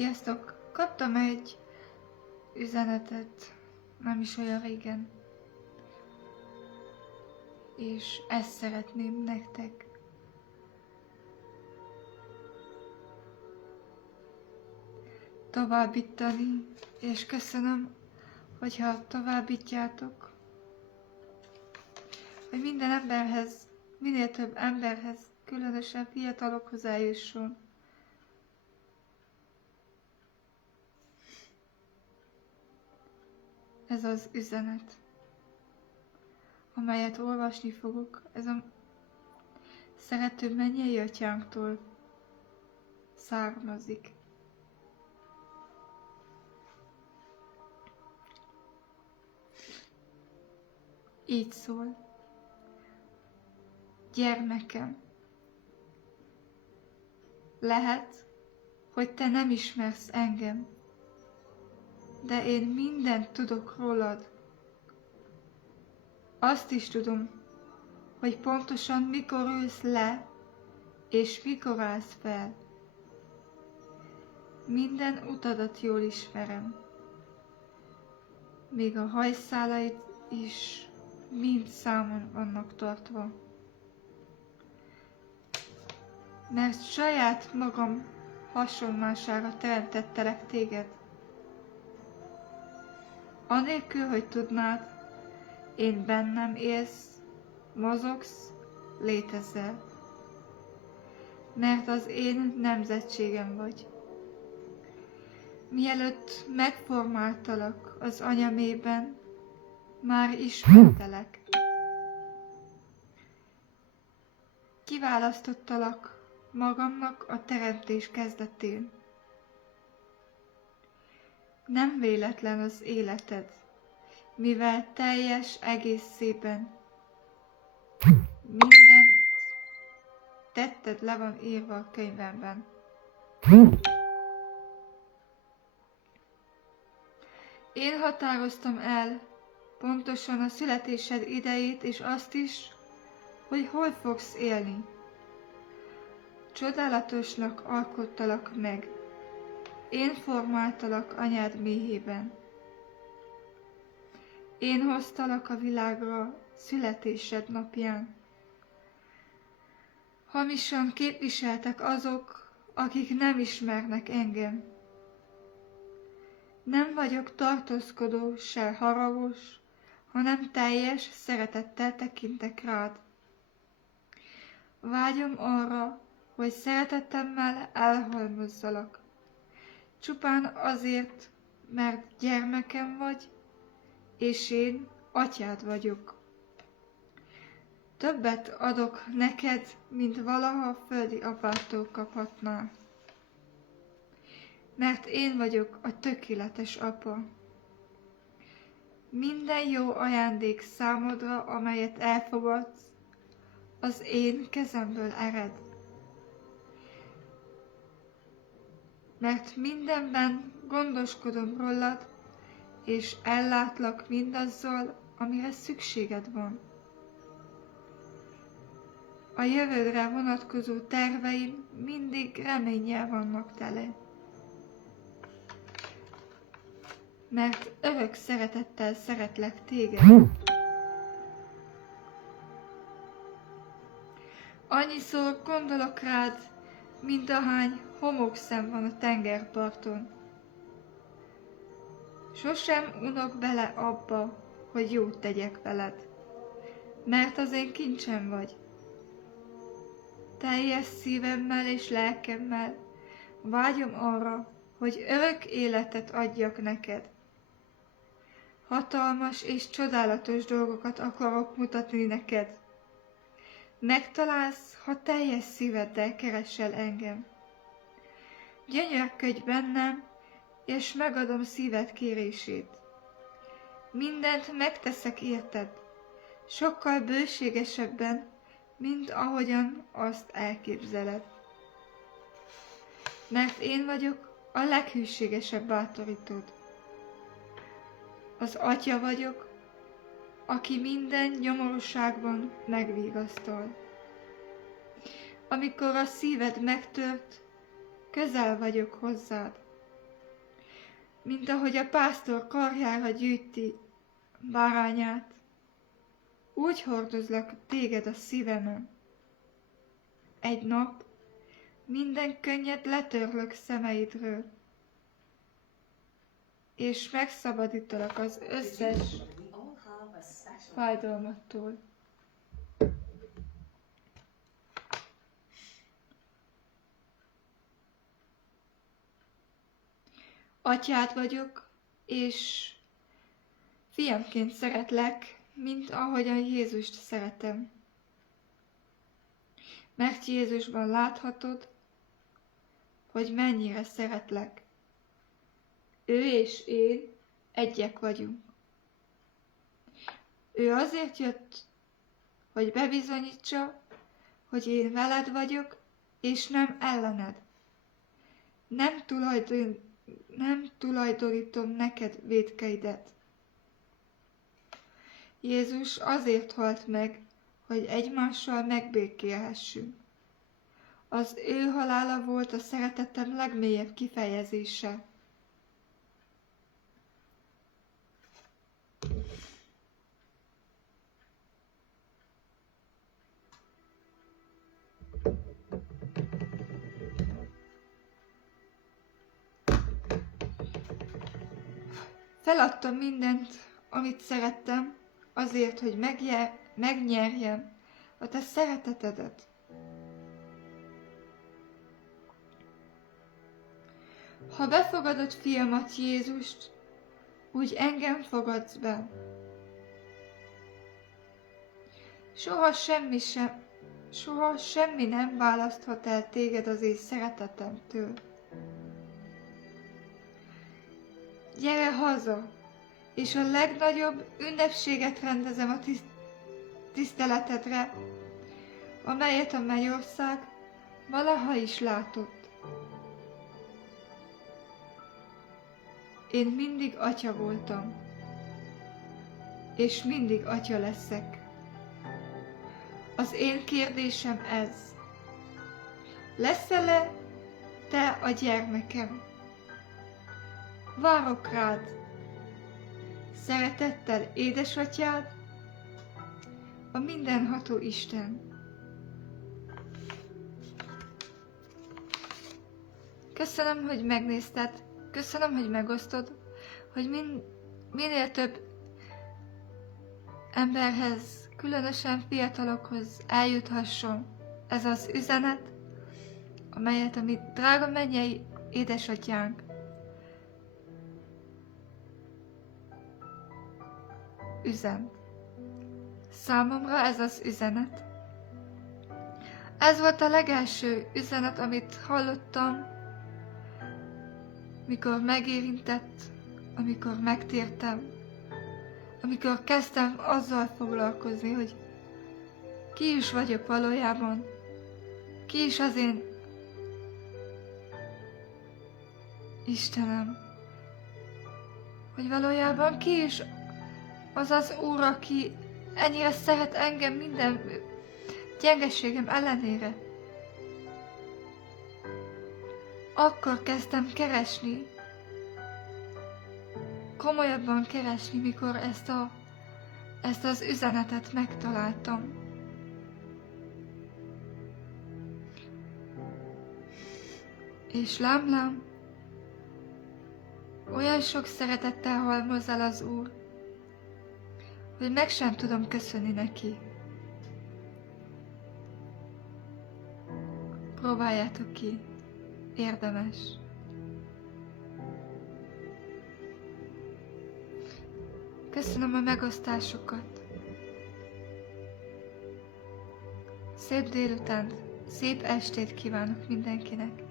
Sziasztok! Kaptam egy üzenetet nem is olyan régen, és ezt szeretném nektek továbbítani, és köszönöm, hogyha továbbítjátok, hogy minden emberhez, minél több emberhez, különösen fiatalokhoz eljusson. Ez az üzenet, amelyet olvasni fogok, ez a szerető mennyei atyánktól származik. Így szól: gyermekem, lehet, hogy te nem ismersz engem, de én mindent tudok rólad. Azt is tudom, hogy pontosan mikor ülsz le, és mikor állsz fel. Minden utadat jól ismerem. Még a hajszálaid is mind számon vannak tartva. Mert saját magam hasonlására teremtettelek téged. Anélkül, hogy tudnád, én bennem élsz, mozogsz, létezel. Mert az én nemzetségem vagy. Mielőtt megformáltalak az anyamében, már ismertelek. Kiválasztottalak magamnak a teremtés kezdetén. Nem véletlen az életed, mivel teljes egészében mindent tetted le van írva a könyvemben. Én határoztam el pontosan a születésed idejét és azt is, hogy hol fogsz élni. Csodálatosnak alkottalak meg. Én formáltalak anyád méhében. Én hoztalak a világra születésed napján. Hamisan képviseltek azok, akik nem ismernek engem. Nem vagyok tartózkodó, se haragos, hanem teljes szeretettel tekintek rád. Vágyom arra, hogy szeretetemmel elhalmozzalak. Csupán azért, mert gyermekem vagy, és én atyád vagyok. Többet adok neked, mint valaha földi apától kaphatnál. Mert én vagyok a tökéletes apa. Minden jó ajándék számodra, amelyet elfogadsz, az én kezemből ered. Mert mindenben gondoskodom rólad, és ellátlak mindazzal, amire szükséged van. A jövődre vonatkozó terveim mindig reménnyel vannak tele. Mert örök szeretettel szeretlek téged. Annyiszor gondolok rád, mint ahány homokszem van a tengerparton. Sosem unok bele abba, hogy jót tegyek veled, mert az én kincsem vagy. Teljes szívemmel és lelkemmel vágyom arra, hogy örök életet adjak neked. Hatalmas és csodálatos dolgokat akarok mutatni neked. Megtalálsz, ha teljes szíveddel keresel engem. Gyönyörködj bennem, és megadom szíved kérését. Mindent megteszek érted, sokkal bőségesebben, mint ahogyan azt elképzeled. Mert én vagyok a leghűségesebb bátorítód. Az atya vagyok, aki minden nyomorúságban megvigasztal. Amikor a szíved megtört, közel vagyok hozzád. mint ahogy a pásztor karjára gyűjti bárányát. Úgy hordozlak téged a szívemen. Egy nap minden könnyet letörlök szemeidről, és megszabadítalak az összes fájdalmattól. Atyád vagyok, és fiamként szeretlek, mint ahogyan Jézust szeretem. Mert Jézusban láthatod, hogy mennyire szeretlek. Ő és én egyek vagyunk. Ő azért jött, hogy bebizonyítsa, hogy én veled vagyok, és nem ellened. Nem tulajdonítom neked vétkeidet. Jézus azért halt meg, hogy egymással megbékélhessünk. Az ő halála volt a szeretetem legmélyebb kifejezése. Feladtam mindent, amit szerettem, azért, hogy megnyerjem a te szeretetedet. Ha befogadod fiamat Jézust, úgy engem fogadsz be. Soha semmi nem választhat el téged az én szeretetemtől. Gyere haza, és a legnagyobb ünnepséget rendezem a tiszteletedre, amelyet a mennyország valaha is látott. Én mindig atya voltam, és mindig atya leszek. Az én kérdésem ez: leszel-e te a gyermekem? Várok rád. Szeretettel édesatyád, a mindenható Isten. Köszönöm, hogy megnézted, köszönöm, hogy megosztod, hogy minél több emberhez, különösen fiatalokhoz eljuthasson ez az üzenet, amelyet a mi drága mennyei édesatyánk üzent. Számomra ez az üzenet. Ez volt a legelső üzenet, amit hallottam, mikor megérintett, amikor megtértem, amikor kezdtem azzal foglalkozni, hogy ki is vagyok valójában, ki is az én Istenem, hogy valójában ki is az az Úr, aki ennyire szeret engem minden gyengeségem ellenére. Akkor kezdtem keresni, komolyabban keresni, mikor ezt az üzenetet megtaláltam. És lám, olyan sok szeretettel halmoz el az Úr, hogy meg sem tudom köszönni neki. Próbáljátok ki, érdemes. Köszönöm a megosztásokat. Szép délután, szép estét kívánok mindenkinek.